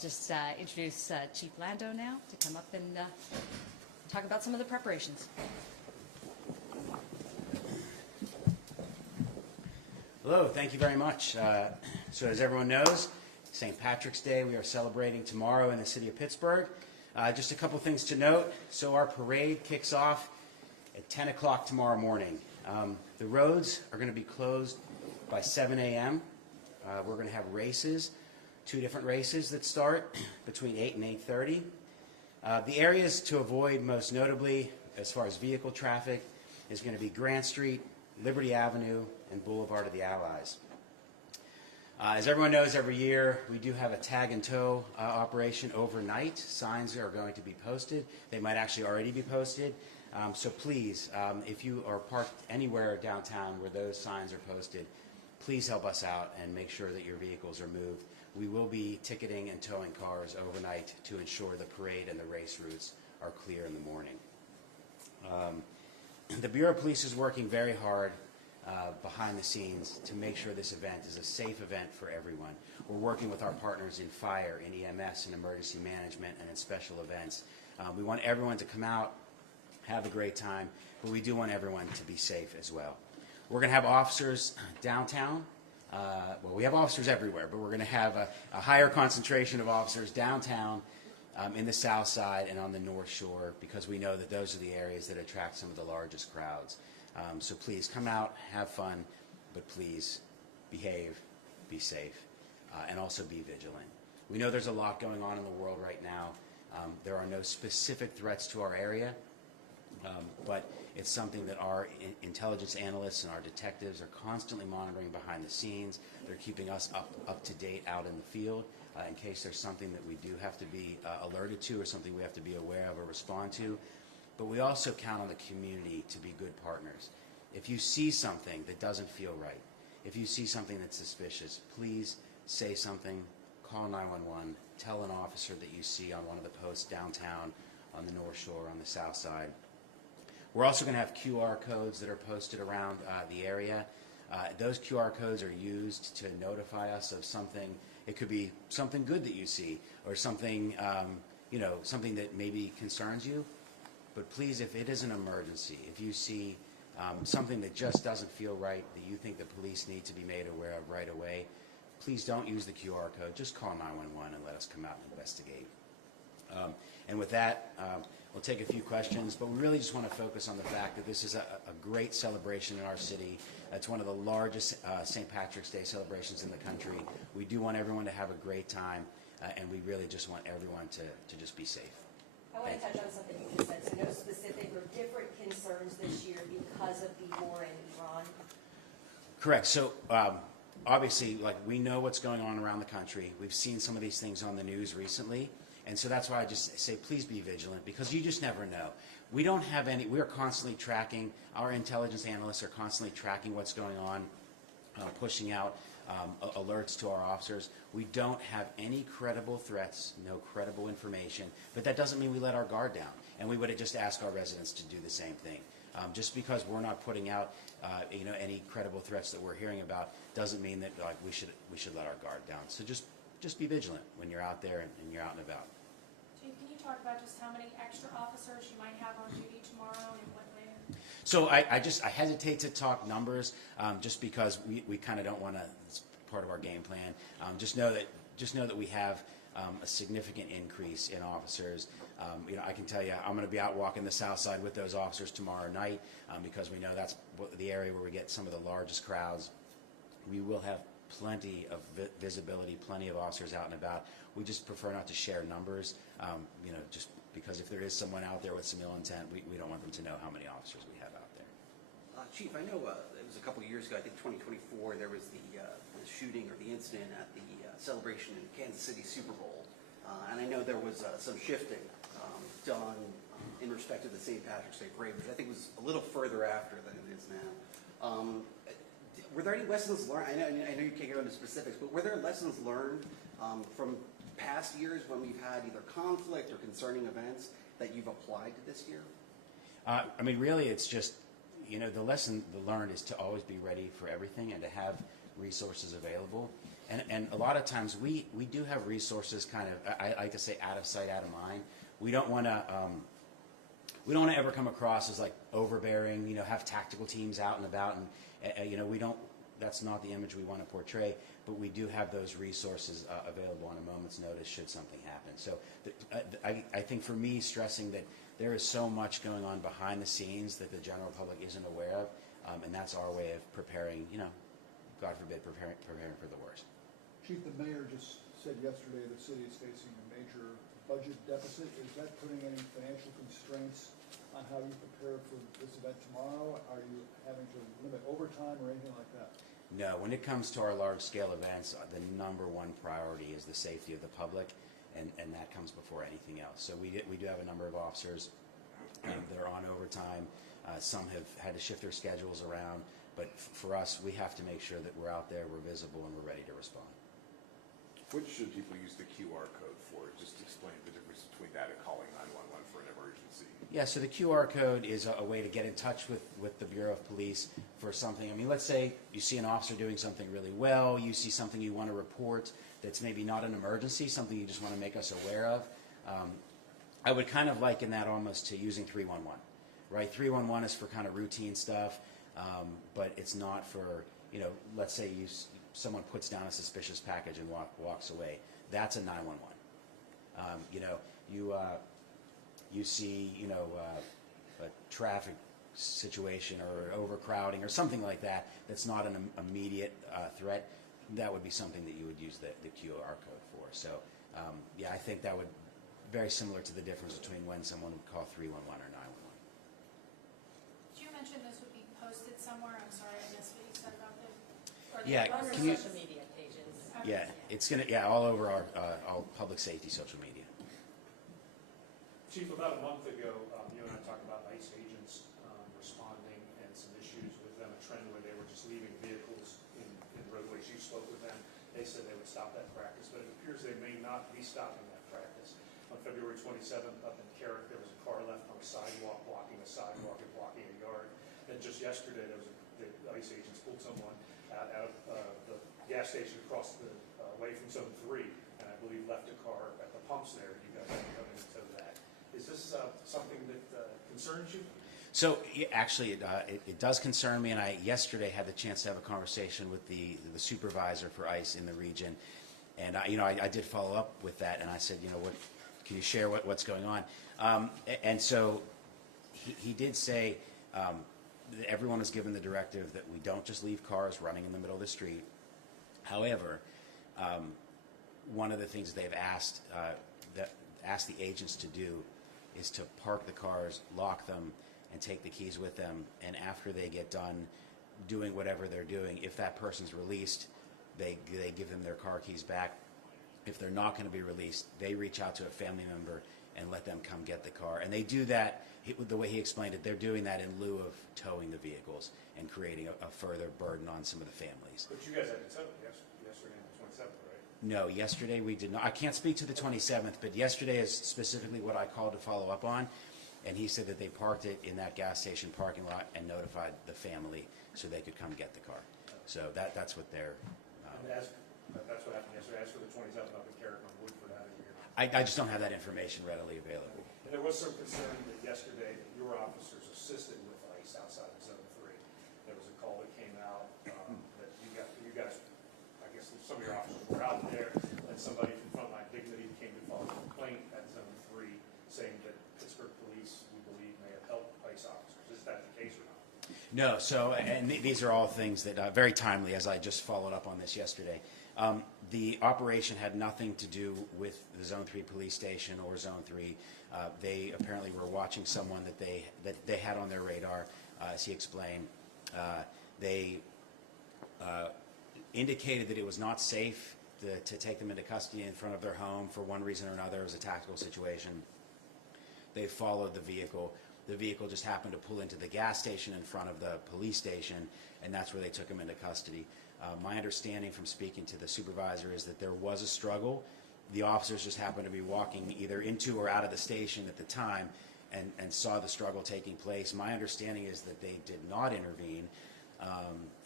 just introduce Chief Lando now to come up and talk about some of the preparations. Hello, thank you very much. So as everyone knows, St. Patrick's Day, we are celebrating tomorrow in the city of Pittsburgh. Just a couple things to note. So our parade kicks off at 10 o'clock tomorrow morning. The roads are going to be closed by 7 a.m. We're going to have races, 2 different races that start between 8 and 8:30. The areas to avoid most notably, as far as vehicle traffic, is going to be Grant Street, Liberty Avenue, and Boulevard of the Allies. As everyone knows, every year we do have a tag and tow operation overnight. Signs are going to be posted. They might actually already be posted. So please, if you are parked anywhere downtown where those signs are posted, please help us out and make sure that your vehicles are moved. We will be ticketing and towing cars overnight to ensure the parade and the race routes are clear in the morning. The Bureau of Police is working very hard behind the scenes to make sure this event is a safe event for everyone. We're working with our partners in fire, in EMS, in emergency management, and in special events. We want everyone to come out, have a great time, but we do want everyone to be safe as well. We're going to have officers downtown. Well, we have officers everywhere, but we're going to have a higher concentration of officers downtown, in the south side and on the north shore, because we know that those are the areas that attract some of the largest crowds. So please come out, have fun, but please behave, be safe, and also be vigilant. We know there's a lot going on in the world right now. There are no specific threats to our area, but it's something that our intelligence analysts and our detectives are constantly monitoring behind the scenes. They're keeping us up to date out in the field in case there's something that we do have to be alerted to or something we have to be aware of or respond to. But we also count on the community to be good partners. If you see something that doesn't feel right, if you see something that's suspicious, please say something, call 911, tell an officer that you see on one of the posts downtown, on the North Shore, on the South Side. We're also going to have QR codes that are posted around the area. Those QR codes are used to notify us of something. It could be something good that you see or something, something that maybe concerns you. But please, if it is an emergency, if you see something that just doesn't feel right, that you think the police need to be made aware of right away, please don't use the QR code. Just call 911 and let us come out and investigate. And with that, we'll take a few questions, but we really just want to focus on the fact that this is a great celebration in our city. It's one of the largest St. Patrick's Day celebrations in the country. We do want everyone to have a great time, and we really just want everyone to just be safe. I want to touch on something you just said. So no specific or different concerns this year because of the war in Iran? Correct. So obviously, we know what's going on around the country. We've seen some of these things on the news recently. And so that's why I just say, please be vigilant, because you just never know. We don't have any, we are constantly tracking, our intelligence analysts are constantly tracking what's going on, pushing out alerts to our officers. We don't have any credible threats, no credible information, but that doesn't mean we let our guard down. And we would just ask our residents to do the same thing. Just because we're not putting out any credible threats that we're hearing about doesn't mean that we should let our guard down. So just be vigilant when you're out there and you're out and about. Chief, can you talk about just how many extra officers you might have on duty tomorrow and in what manner? So I hesitate to talk numbers just because we kind of don't want to. It's part of our game plan. Just know that we have a significant increase in officers. I can tell you I'm going to be out walking the South Side with those officers tomorrow night because we know that's the area where we get some of the largest crowds. We will have plenty of visibility, plenty of officers out and about. We just prefer not to share numbers, just because if there is someone out there with some ill intent, we don't want them to know how many officers we have out there. Chief, I know it was a couple of years ago, I think 2024, there was the shooting or the incident at the celebration in Kansas City Super Bowl. And I know there was some shifting done in respect to the St. Patrick's Day parade, which I think was a little further after than it is now. Were there any lessons learned? I know you can't go into specifics, but were there lessons learned from past years when we've had either conflict or concerning events that you've applied to this year? Really, it's just, the lesson learned is to always be ready for everything and to have resources available. And a lot of times we do have resources kind of, I like to say, out of sight, out of mind. We don't want to ever come across as like overbearing, you know, have tactical teams out and about, and you know, that's not the image we want to portray, but we do have those resources available on a moment's notice should something happen. So I think for me, stressing that there is so much going on behind the scenes that the general public isn't aware of, and that's our way of preparing, you know, God forbid, preparing for the worst. Chief, the mayor just said yesterday the city is facing a major budget deficit. Is that putting any financial constraints on how you prepare for this event tomorrow? Are you having to limit overtime or anything like that? No, when it comes to our large-scale events, the number one priority is the safety of the public, and that comes before anything else. So we do have a number of officers that are on overtime. Some have had to shift their schedules around, but for us, we have to make sure that we're out there, we're visible, and we're ready to respond. What should people use the QR code for? Just explain the difference between that and calling 911 for an emergency. Yeah, so the QR code is a way to get in touch with the Bureau of Police for something. I mean, let's say you see an officer doing something really well, you see something you want to report that's maybe not an emergency, something you just want to make us aware of. I would kind of liken that almost to using 311, right? 311 is for kind of routine stuff, but it's not for, you know, let's say someone puts down a suspicious package and walks away. That's a 911. You know, you see, you know, a traffic situation or overcrowding or something like that that's not an immediate threat, that would be something that you would use the QR code for. So, yeah, I think that would very similar to the difference between when someone would call 311 or 911. Did you mention this would be posted somewhere? I'm sorry, I missed what you said about the. Yeah, On our can you? social media pages. Yeah, it's gonna all over our all public safety social media. Chief, about a month ago, you and I talked about ICE agents responding and some issues with them, a trend where they were just leaving vehicles in roadways. You spoke with them. They said they would stop that practice, but it appears they may not be stopping that practice. On February 27th, up in Carrick, there was a car left on a sidewalk, blocking a sidewalk and blocking a yard. And just yesterday, the ICE agents pulled someone out of the gas station across the way from Zone 3, and I believe left a car at the pumps there. You guys can come into that. Is this something that concerns you? So actually, it does concern me, and I yesterday had the chance to have a conversation with the supervisor for ICE in the region, and you know, I did follow up with that, and I said, you know, what can you share what's going on? And so he did say that everyone was given the directive that we don't just leave cars running in the middle of the street. However, one of the things they've asked the agents to do is to park the cars, lock them, and take the keys with them. And after they get done doing whatever they're doing, if that person's released, they give them their car keys back. If they're not going to be released, they reach out to a family member and let them come get the car. And they do that, the way he explained it, they're doing that in lieu of towing the vehicles and creating a further burden on some of the families. But you guys had to tow yesterday on the 27th, right? No, yesterday we did not. I can't speak to the 27th, but yesterday is specifically what I called to follow up on. And he said that they parked it in that gas station parking lot and notified the family so they could come get the car. So that's what they're... That's what happened yesterday. As for the 27th up in Carrick on Woodford out of here. I just don't have that information readily available. And there was some concern that yesterday that your officers assisted with ICE outside of Zone 3. There was a call that came out that you guys, I guess some of your officers were out there, and somebody from Frontline Dignity came to file a complaint at Zone 3 saying that Pittsburgh police, we believe, may have helped ICE officers. Is that the case or not? No, so, and these are all things that very timely, as I just followed up on this yesterday. The operation had nothing to do with the Zone 3 police station or Zone 3. They apparently were watching someone that they had on their radar, as he explained. They indicated that it was not safe to take them into custody in front of their home for one reason or another. It was a tactical situation. They followed the vehicle. The vehicle just happened to pull into the gas station in front of the police station, and that's where they took him into custody. My understanding from speaking to the supervisor is that there was a struggle. The officers just happened to be walking either into or out of the station at the time and saw the struggle taking place. My understanding is that they did not intervene,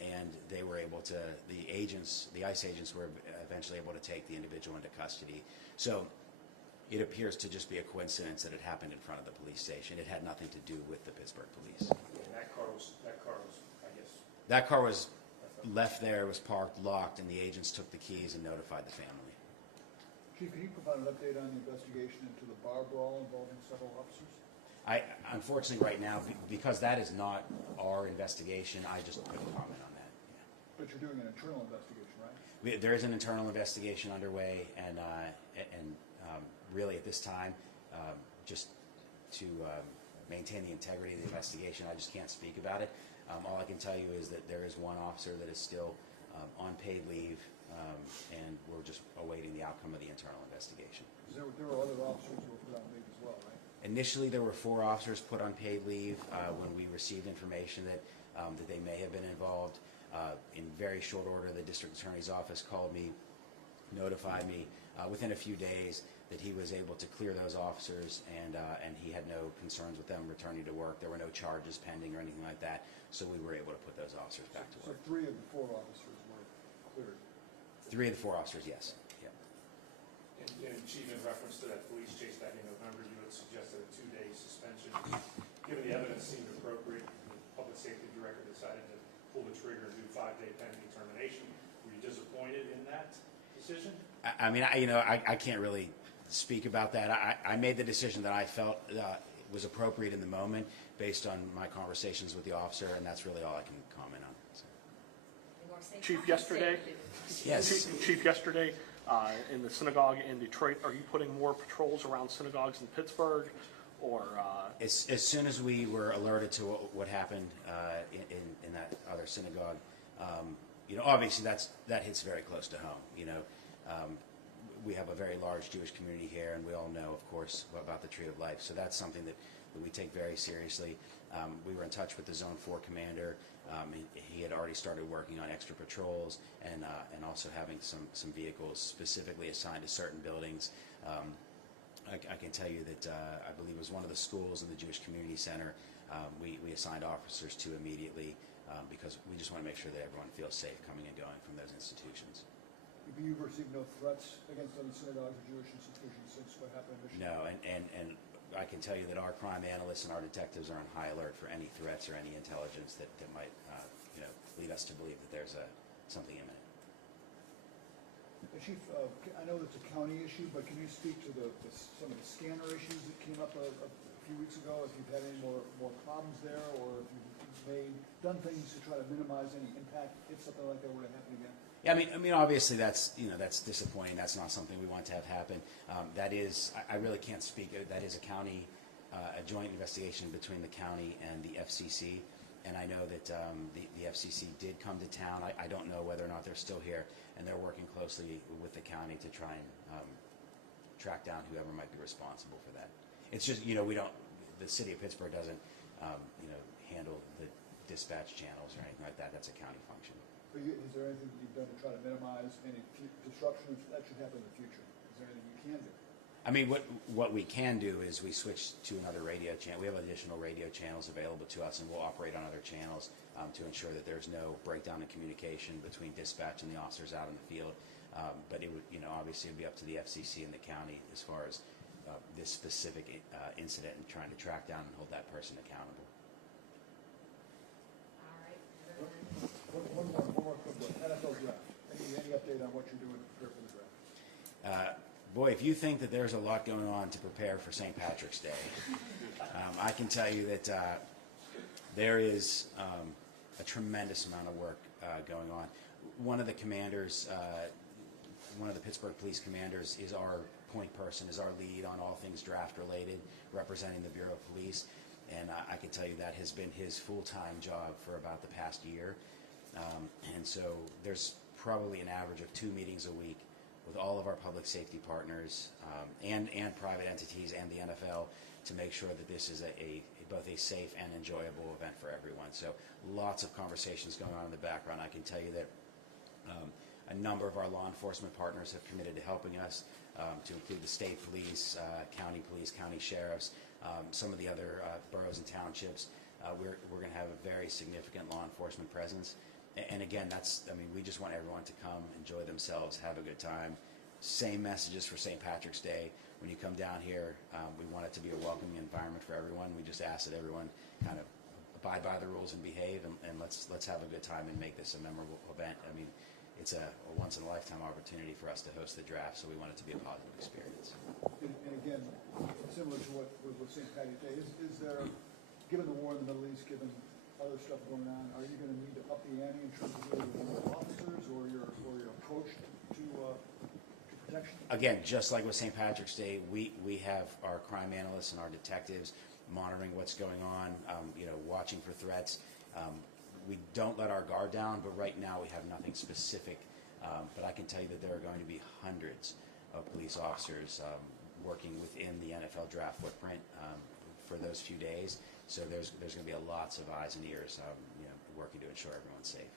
and they were able to, the ICE agents were eventually able to take the individual into custody. So it appears to just be a coincidence that it happened in front of the police station. It had nothing to do with the Pittsburgh police. And that car was, I guess, That car was left there, was parked, locked, and the agents took the keys and notified the family. Chief, can you provide an update on the investigation into the bar brawl involving several officers? Unfortunately, right now, because that is not our investigation, I just couldn't comment on that. But you're doing an internal investigation, right? There is an internal investigation underway, and really at this time, just to maintain the integrity of the investigation, I just can't speak about it. All I can tell you is that there is one officer that is still on paid leave, and we're just awaiting the outcome of the internal investigation. There were other officers who were put on leave as well, right? Initially, there were 4 officers put on paid leave when we received information that they may have been involved. In very short order, the district attorney's office called me, notified me within a few days that he was able to clear those officers, and he had no concerns with them returning to work. There were no charges pending or anything like that, so we were able to put those officers back to work. So 3 of the 4 officers were cleared. 3 of the 4 officers, yes. Yeah. and Chief, in reference to that police chase back in November, you had suggested a 2-day suspension. Given the evidence seemed appropriate, the public safety director decided to pull the trigger and do 5-day pending termination. Were you disappointed in that decision? I mean, I can't really speak about that. I made the decision that I felt was appropriate in the moment based on my conversations with the officer, and that's really all I can comment on. So. Chief, yesterday, Yes. Chief, yesterday in the synagogue in Detroit, are you putting more patrols around synagogues in Pittsburgh, or? As soon as we were alerted to what happened in that other synagogue, obviously that hits very close to home. We have a very large Jewish community here, and we all know, of course, about the Tree of Life. So that's something that we take very seriously. We were in touch with the Zone 4 commander. He had already started working on extra patrols and also having some vehicles specifically assigned to certain buildings. I can tell you that I believe it was one of the schools in the Jewish Community Center we assigned officers to immediately because we just want to make sure that everyone feels safe coming and going from those institutions. You've received no threats against any synagogues or Jewish institutions since what happened in Michigan? No, and I can tell you that our crime analysts and our detectives are on high alert for any threats or any intelligence that might lead us to believe that there's something imminent. Chief, I know it's a county issue, but can you speak to some of the scanner issues that came up a few weeks ago? If you've had any more problems there, or if you've done things to try to minimize any impact if something like that were to happen again? Yeah, I mean, obviously that's disappointing. That's not something we want to have happen. That is, I really can't speak. That is a county, a joint investigation between the county and the FCC. And I know that the FCC did come to town. I don't know whether or not they're still here, and they're working closely with the county to try and track down whoever might be responsible for that. It's just, we don't. The city of Pittsburgh doesn't, handle the dispatch channels or anything like that. That's a county function. Is there anything that you've done to try to minimize any disruption that should happen in the future? Is there anything you can do? I mean, what we can do is we switch to another radio channel. We have additional radio channels available to us, and we'll operate on other channels to ensure that there's no breakdown in communication between dispatch and the officers out in the field. But it would, obviously, it'd be up to the FCC and the county as far as this specific incident and trying to track down and hold that person accountable. All right. One more quick one. NFL draft. Any update on what you're doing to prepare for the draft? Boy, if you think that there's a lot going on to prepare for St. Patrick's Day, I can tell you that there is a tremendous amount of work going on. One of the commanders, one of the Pittsburgh police commanders is our point person, is our lead on all things draft related, representing the Bureau of Police. And I can tell you that has been his full-time job for about the past year. And so there's probably an average of 2 meetings a week with all of our public safety partners and private entities and the NFL to make sure that this is both a safe and enjoyable event for everyone. So lots of conversations going on in the background. I can tell you that a number of our law enforcement partners have committed to helping us, to include the state police, county sheriffs, some of the other boroughs and townships. We're going to have a very significant law enforcement presence. And again, we just want everyone to come, enjoy themselves, have a good time. Same messages for St. Patrick's Day. When you come down here, we want it to be a welcoming environment for everyone. We just ask that everyone kind of abide by the rules and behave, and let's have a good time and make this a memorable event. I mean, it's a once-in-a-lifetime opportunity for us to host the draft, so we want it to be a positive experience. And again, similar to what was with St. Patty's Day, is there, given the war in the Middle East, given other stuff going on, are you going to need to up the ante in terms of your officers or your approach to protection? Again, just like with St. Patrick's Day, we have our crime analysts and our detectives monitoring what's going on, watching for threats. We don't let our guard down, but right now we have nothing specific. But I can tell you that there are going to be hundreds of police officers working within the NFL draft footprint for those few days. So there's going to be lots of eyes and ears, working to ensure everyone's safe.